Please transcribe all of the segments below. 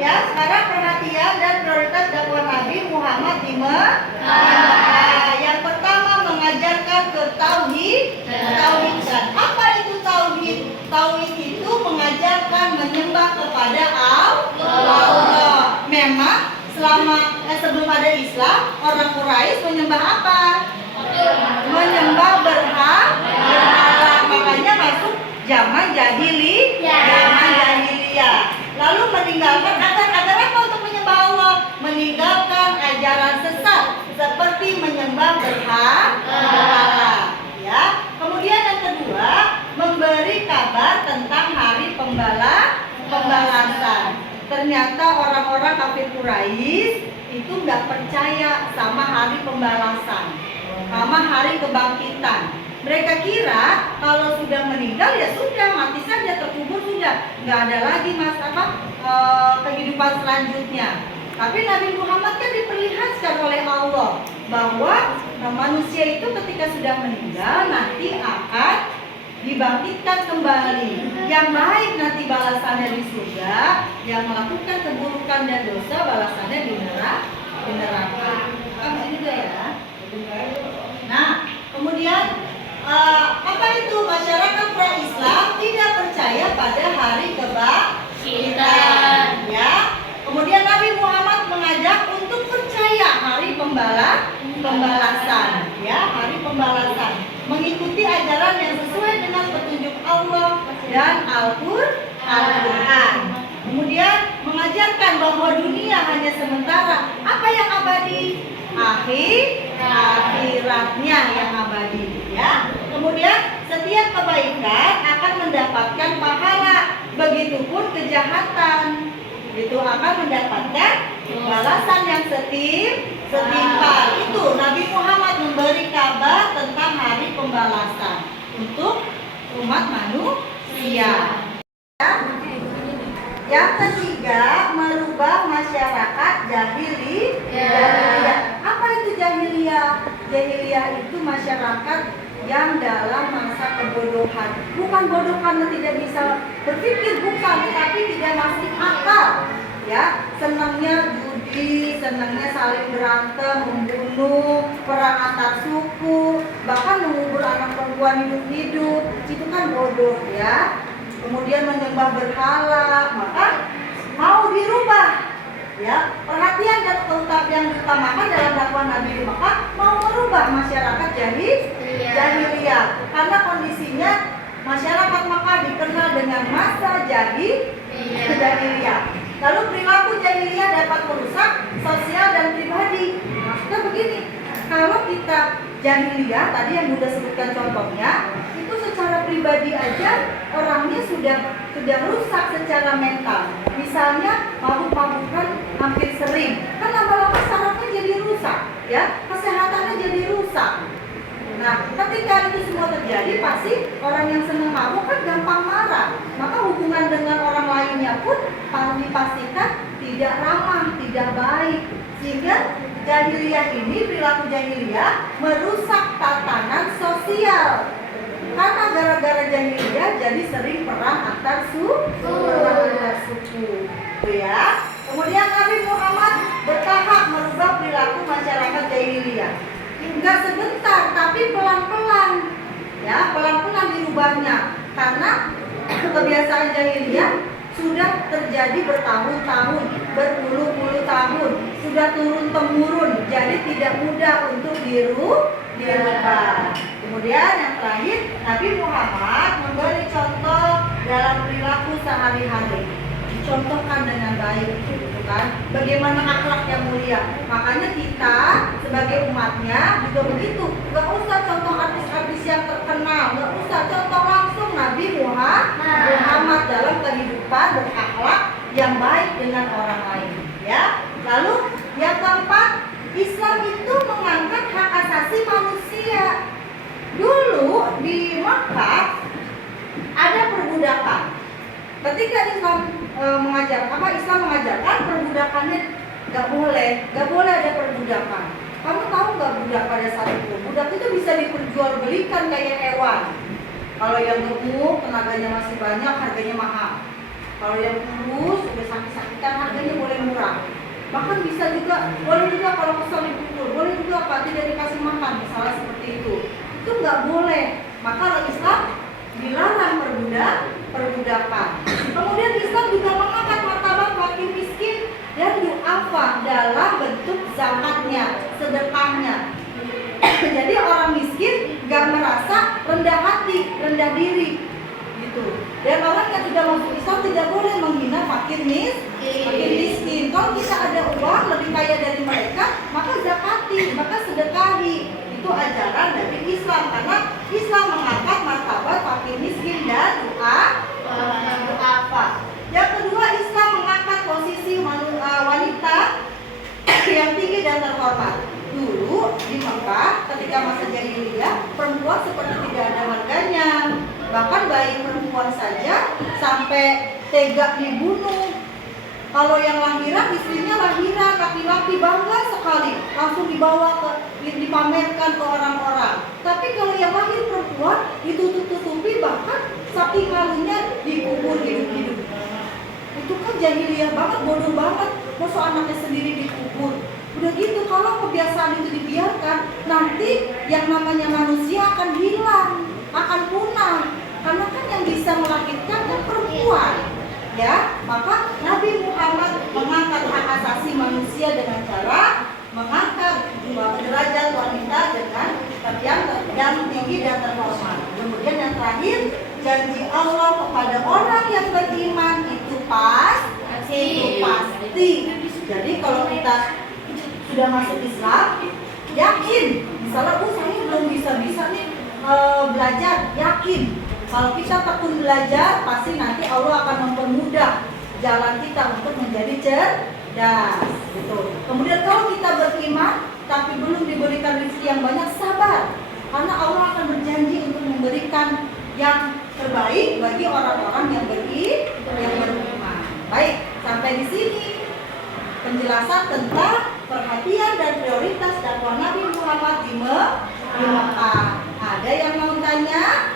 Ya, sekarang perhatian dan prioritas dakwah Nabi Muhammad di Mekah. Yang pertama mengajarkan ke tauhid. Tauhidkan. Apa itu tauhid? Tauhid itu mengajarkan menyembah kepada Allah. Memang sebelum ada Islam, orang Quraisy menyembah apa? Menyembah berhala. Makanya masuk zaman jahiliyah. Lalu meninggalkan agar apa untuk menyembah Allah? Meninggalkan ajaran sesat seperti menyembah berhala. Ya. Kemudian yang kedua, memberi kabar tentang hari pembalasan. Ternyata orang-orang kafir Quraisy itu nggak percaya sama hari pembalasan, sama hari kebangkitan. Mereka kira kalau sudah meninggal ya sudah, mati saja, terkubur sudah, nggak ada lagi kehidupan selanjutnya. Tapi Nabi Muhammad kan diperlihatkan oleh Allah bahwa manusia itu ketika sudah meninggal nanti akan dibangkitkan kembali. Yang baik nanti balasannya di surga, yang melakukan keburukan dan dosa balasannya di neraka. Kamu juga ya. Nah, kemudian apa itu? Masyarakat pra-Islam tidak percaya pada hari kebangkitan. Ya. Kemudian Nabi Muhammad mengajak untuk percaya hari pembalasan. Ya, hari pembalasan. Mengikuti ajaran yang sesuai dengan petunjuk Allah dan Al-Quran. Kemudian mengajarkan bahwa dunia hanya sementara. Apa yang abadi? Akhiratnya yang abadi. Ya. Kemudian setiap kebaikan akan mendapatkan pahala. Begitupun kejahatan. Itu akan mendapatkan balasan yang setimpal. Itu Nabi Muhammad memberi kabar tentang hari pembalasan untuk umat manusia. Yang ketiga, merubah masyarakat jahiliyah. Apa itu jahiliyah? Jahiliyah itu masyarakat yang dalam masa kebodohan. Bukan bodoh karena tidak bisa berpikir, bukan, tetapi tidak masuk akal. Ya, senangnya judi, senangnya saling berantem, membunuh, perang antar suku, bahkan mengubur anak perempuan hidup-hidup. Itu kan bodoh, ya. Kemudian menyembah berhala, maka mau dirubah. Ya, perhatian dan yang diutamakan dalam dakwah Nabi di Mekah mau merubah masyarakat jahiliyah. Karena kondisinya masyarakat Mekah dikenal dengan masa jahiliyah. Lalu perilaku jahiliyah dapat merusak sosial dan pribadi. Maksudnya begini, kalau kita jahiliyah tadi yang Bunda sebutkan contohnya, itu secara pribadi aja orangnya sudah rusak secara mental. Misalnya mabuk-mabukan hampir sering, kan lama-lama sarafnya jadi rusak, ya, kesehatannya jadi rusak. Nah, ketika itu semua terjadi, pasti orang yang senang mabuk kan gampang marah. Maka hubungan dengan orang lainnya pun dipastikan tidak ramah, tidak baik. Sehingga jahiliyah ini, perilaku jahiliyah merusak tatanan sosial. Karena gara-gara jahiliyah jadi sering perang antar suku. Ya. Kemudian Nabi Muhammad bertahap merubah perilaku masyarakat jahiliyah. Enggak sebentar, tapi pelan-pelan. Ya, pelan-pelan dirubahnya. Karena kebiasaan jahiliyah sudah terjadi bertahun-tahun, berpuluh-puluh tahun, sudah turun-temurun, jadi tidak mudah untuk dirubah. Kemudian yang terakhir, Nabi Muhammad memberi contoh dalam perilaku sehari-hari. Dicontohkan dengan baik, gitu kan? Bagaimana akhlak yang mulia. Makanya kita sebagai umatnya juga begitu. Gak usah contoh artis-artis yang terkenal, gak usah, contoh langsung Nabi Muhammad dalam kehidupan berakhlak yang baik dengan orang lain. Ya. Lalu yang keempat, Islam itu mengangkat hak asasi manusia. Dulu di Makkah ada perbudakan. Ketika Islam Islam mengajarkan perbudakannya nggak boleh ada perbudakan. Kamu tahu nggak budak pada saat itu? Budak itu bisa diperjualbelikan kayak hewan. Kalau yang gemuk, tenaganya masih banyak, harganya mahal. Kalau yang kurus, udah sakit-sakitan, harganya Bahkan bisa juga, boleh juga kalau kesal dipukul, boleh juga Pak tidak dikasih makan, misalnya seperti itu. Itu nggak boleh. Maka Islam dilarang perbudakan. Kemudian Islam juga mengangkat martabat fakir miskin dan du'afa dalam bentuk zakatnya, sedekahnya. Jadi orang miskin gak merasa rendah hati, rendah diri gitu. Dan orang yang tidak masuk Islam tidak boleh menghina fakir miskin. Kalau kita ada uang lebih kaya dari mereka, maka zakati, maka sedekahi. Itu ajaran dari Islam, karena Islam mengangkat martabat fakir miskin dan du'afa. Yang kedua, Islam mengangkat posisi wanita yang tinggi dan terhormat. Dulu di Mekah ketika masa jahiliyah, perempuan seperti tidak ada harganya. Bahkan bayi perempuan saja sampai tega dibunuh. Kalau yang lahiran, istrinya lahiran laki-laki, bangga sekali, langsung dibawa dipamerkan ke orang-orang. Tapi kalau yang lahir perempuan ditutup-tutupi, bahkan saking malunya dikubur hidup-hidup. Itu kan jahiliyah banget, bodoh banget. Masa anaknya sendiri dikubur. Udah gitu, kalau kebiasaan itu dibiarkan, nanti yang namanya manusia akan hilang, akan punah. Karena kan yang bisa melahirkan kan perempuan, ya. Maka Nabi Muhammad mengangkat hak asasi manusia dengan cara mengangkat derajat wanita dengan yang tinggi dan terhormat. Kemudian yang terakhir, janji Allah kepada orang yang beriman itu pasti. Jadi kalau kita sudah masuk Islam, yakin, misalnya saya belum bisa nih belajar, yakin kalau kita tekun belajar, pasti nanti Allah akan mempermudah jalan kita untuk menjadi cerdas gitu. Kemudian kalau kita beriman tapi belum diberikan rezeki yang banyak, sabar, karena Allah akan berjanji untuk memberikan yang terbaik bagi orang-orang yang beriman. Baik, sampai di sini penjelasan tentang perhatian dan prioritas dakwah Nabi Muhammad di Mekah. Ada yang mau tanya?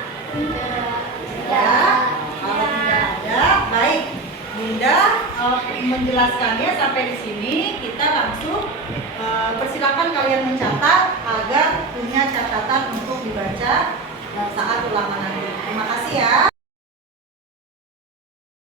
Ya, kalau tidak ada, baik. Bunda menjelaskannya sampai di sini. Kita langsung persilakan kalian mencatat agar punya catatan untuk dibaca saat ulangan nanti. Terima kasih ya.